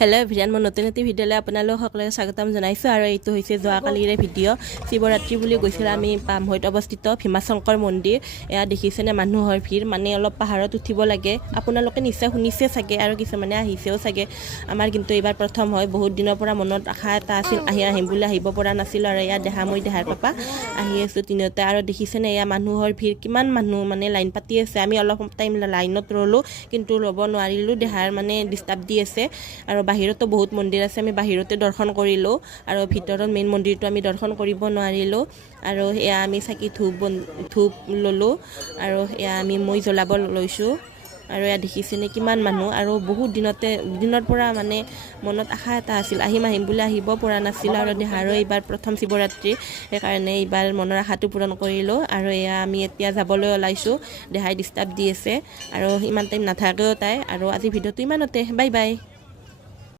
Hello' everyone, মই নতুন এটি ভিডিঅ'লৈ আপোনালোক সকলোকে স্বাগতম জনাইছোঁ। আৰু এইটো হৈছে যোৱাকালিৰে ভিডিঅ'। শিৱৰাত্ৰি বুলি গৈছিল আমি পামহৈত অৱস্থিত ভীমাশংকৰ মন্দিৰ। এয়া দেখিছেনে মানুহৰ ভিৰ, মানে অলপ পাহাৰত উঠিব লাগে। আপোনালোকে নিশ্চয় শুনিছে চাগে আৰু কিছুমানে আহিছেও চাগে। আমাৰ কিন্তু এইবাৰ প্ৰথম হয়। বহুত দিনৰ পৰা মনত আশা এটা আছিল, আহিম বুলি আহিব পৰা নাছিলোঁ। আৰু এয়া মই দেহাৰ পাপা আহি আছোঁ তিনিওটা। আৰু দেখিছেনে এয়া মানুহৰ ভিৰ, কিমান মানুহ মানে লাইন পাতি আছে। আমি অলপ টাইম লাইনত ৰ'লোঁ, কিন্তু ৰ'ব নোৱাৰিলোঁ, দেহাৰ মানে ডিষ্টাৰ্ব দি আছে। আৰু বাহিৰতো বহুত মন্দিৰ আছে, আমি বাহিৰতে দৰ্শন কৰিলোঁ। আৰু ভিতৰত মেইন মন্দিৰটো আমি দৰ্শন কৰিব নোৱাৰিলোঁ। আৰু এয়া আমি চাকি ধূপ ল'লোঁ। আৰু এয়া মই জ্বলাব লৈছোঁ। আৰু এয়া দেখিছেনে কিমান মানুহ। আৰু বহুত দিনৰ পৰা মানে মনত আশা এটা আছিল, আহিম বুলি আহিব পৰা নাছিলোঁ। আৰু দেহাৰো এইবাৰ প্ৰথম শিৱৰাত্ৰি, সেইকাৰণে এইবাৰ মনৰ আশাটো পূৰণ কৰিলোঁ। আৰু এয়া আমি এতিয়া যাবলৈ ওলাইছোঁ, দেহাই ডিষ্টাৰ্ব দি আছে আৰু ইমান টাইম নাথাকেও তাই। আৰু আজি ভিডিঅ'টো ইমানতে, বাই বাই।